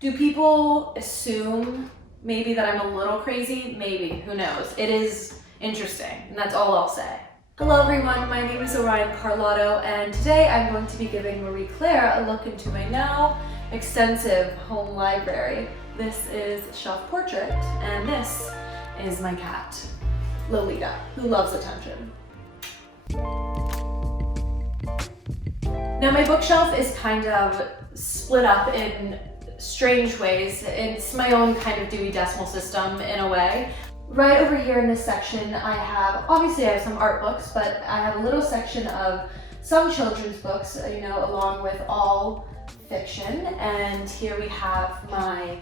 Do people assume maybe that I'm a little crazy? Maybe, who knows? It is interesting, and that's all I'll say. Hello everyone, my name is Orion Carloto, and today I'm going to be giving Marie Claire a look into my now extensive home library. This is Shelf Portrait, and this is my cat, Lolita, who loves attention. Now my bookshelf is kind of split up in strange ways. It's my own kind of Dewey Decimal System in a way. Right over here in this section obviously I have some art books, but I have a little section of some children's books, along with all fiction. And here we have my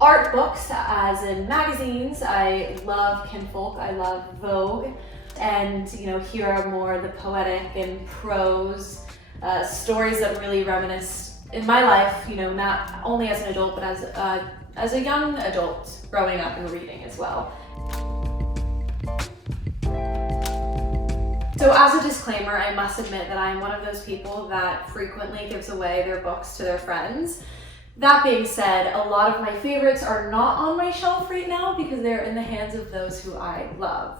art books, as in magazines. I love Kinfolk, I love Vogue, and here are more the poetic and prose stories that really reminisce in my life, not only as an adult, but as a young adult growing up and reading as well. So as a disclaimer, I must admit that I am one of those people that frequently gives away their books to their friends. That being said, a lot of my favorites are not on my shelf right now because they're in the hands of those who I love.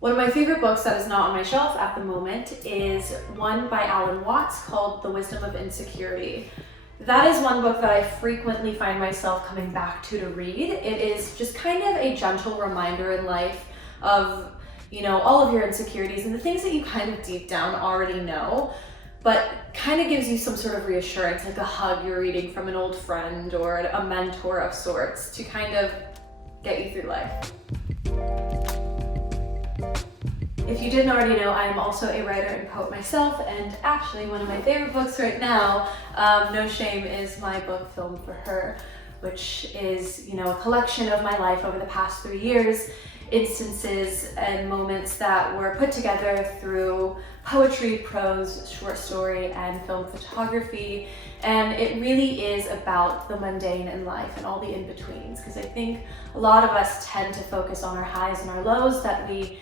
One of my favorite books that is not on my shelf at the moment is one by Alan Watts called The Wisdom of Insecurity. That is one book that I frequently find myself coming back to read. It is just kind of a gentle reminder in life of, all of your insecurities and the things that you kind of deep down already know, but kind of gives you some sort of reassurance, like a hug you're reading from an old friend or a mentor of sorts to kind of get you through life. If you didn't already know, I am also a writer and poet myself, and actually one of my favorite books right now, No Shame, is my book Film for Her, which is, a collection of my life over the past 3 years, instances and moments that were put together through poetry, prose, short story, and film photography. And it really is about the mundane in life and all the in-betweens, because I think a lot of us tend to focus on our highs and our lows, that we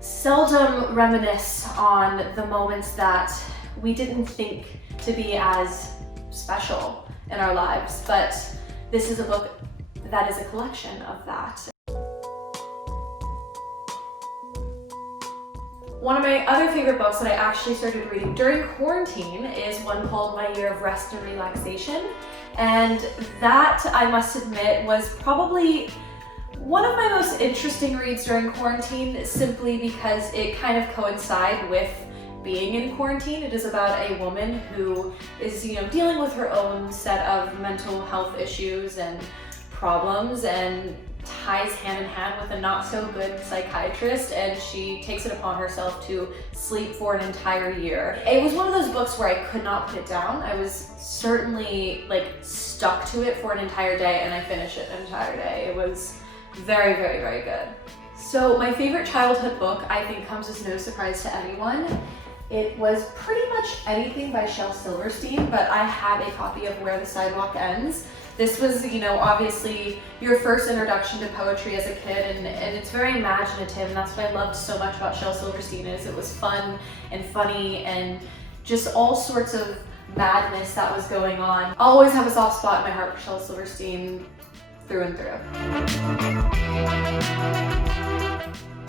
seldom reminisce on the moments that we didn't think to be as special in our lives. But this is a book that is a collection of that. One of my other favorite books that I actually started reading during quarantine is one called My Year of Rest and Relaxation. And that, I must admit, was probably one of my most interesting reads during quarantine, simply because it kind of coincided with being in quarantine. It is about a woman who is, dealing with her own set of mental health issues and problems, and ties hand in hand with a not so good psychiatrist, and she takes it upon herself to sleep for an entire year. It was one of those books where I could not put it down. I was certainly stuck to it for an entire day, and I finished it an entire day. It was very, very, very good. So my favorite childhood book, I think, comes as no surprise to anyone. It was pretty much anything by Shel Silverstein, but I have a copy of Where the Sidewalk Ends. This was, obviously your first introduction to poetry as a kid, and it's very imaginative, and that's what I loved so much about Shel Silverstein, is it was fun and funny and just all sorts of madness that was going on. I'll always have a soft spot in my heart for Shel Silverstein through and through.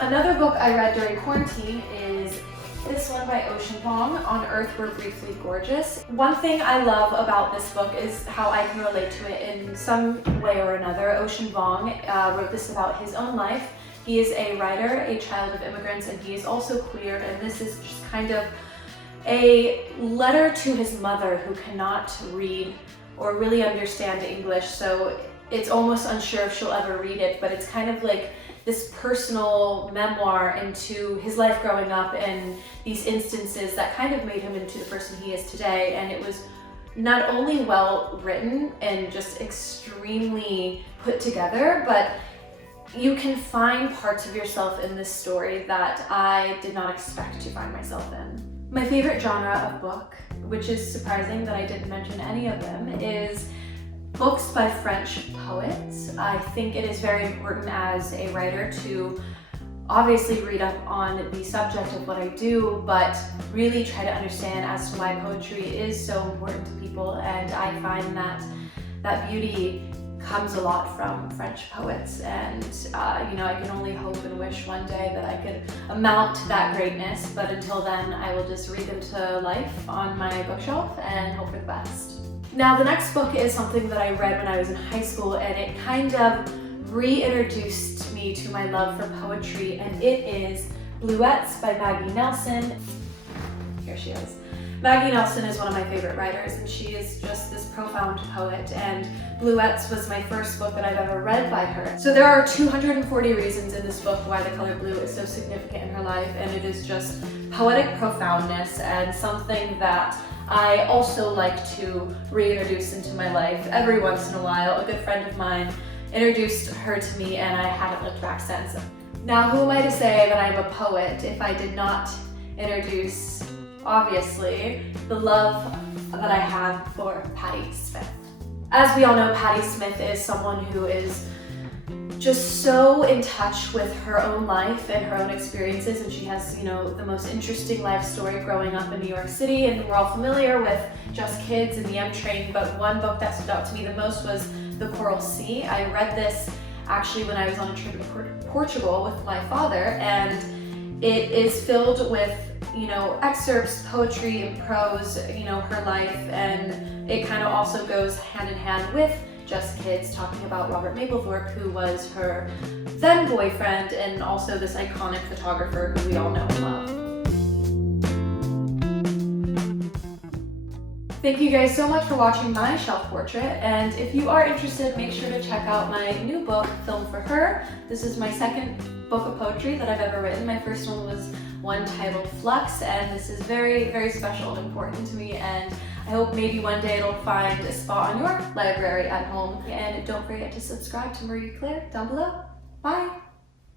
Another book I read during quarantine is this one by Vuong, On Earth We're Briefly Gorgeous. One thing I love about this book is how I can relate to it in some way or another. Vuong wrote this about his own life. He is a writer, a child of immigrants, and he is also queer, and this is just kind of a letter to his mother, who cannot read or really understand English, so it's almost unsure if she'll ever read it, but it's kind of like this personal memoir into his life growing up and these instances that kind of made him into the person he is today. And it was not only well written and just extremely put together, but you can find parts of yourself in this story that I did not expect to find myself in. My favorite genre of book, which is surprising that I didn't mention any of them, is books by French poets. I think it is very important as a writer to obviously read up on the subject of what I do, but really try to understand as to why poetry is so important to people. And I find that that beauty comes a lot from French poets, and you know, I can only hope and wish one day that I could amount to that greatness, but until then I will just read them to life on my bookshelf and hope for the best. Now the next book is something that I read when I was in high school, and it kind of reintroduced me to my love for poetry, and it is Bluets by Maggie Nelson. Here she is. Maggie Nelson is one of my favorite writers, and she is just this profound poet, and Bluets was my first book that I've ever read by her. So there are 240 reasons in this book why the color blue is so significant in her life, and it is just poetic profoundness and something that I also like to reintroduce into my life every once in a while. A good friend of mine introduced her to me, and I haven't looked back since. Now, who am I to say that I'm a poet if I did not introduce, obviously, the love that I have for Patti Smith. As we all know, Patti Smith is someone who is just so in touch with her own life and her own experiences, and she has, you know, the most interesting life story growing up in New York City, and we're all familiar with Just Kids and the M Train, but one book that stood out to me the most was The Coral Sea. I read this actually when I was on a trip to Portugal with my father, and it is filled with, you know, excerpts, poetry and prose, you know, her life, and it kind of also goes hand in hand with Just Kids, talking about Robert Mapplethorpe, who was her then boyfriend and also this iconic photographer who we all know and love. Thank you guys so much for watching my shelf portrait, and if you are interested, make sure to check out my new book, Film for Her. This is my second book of poetry that I've ever written. My first one was one titled Flux, and this is very, very special and important to me, and I hope maybe one day it'll find a spot on your library at home. And don't forget to subscribe to Marie Claire down below. Bye!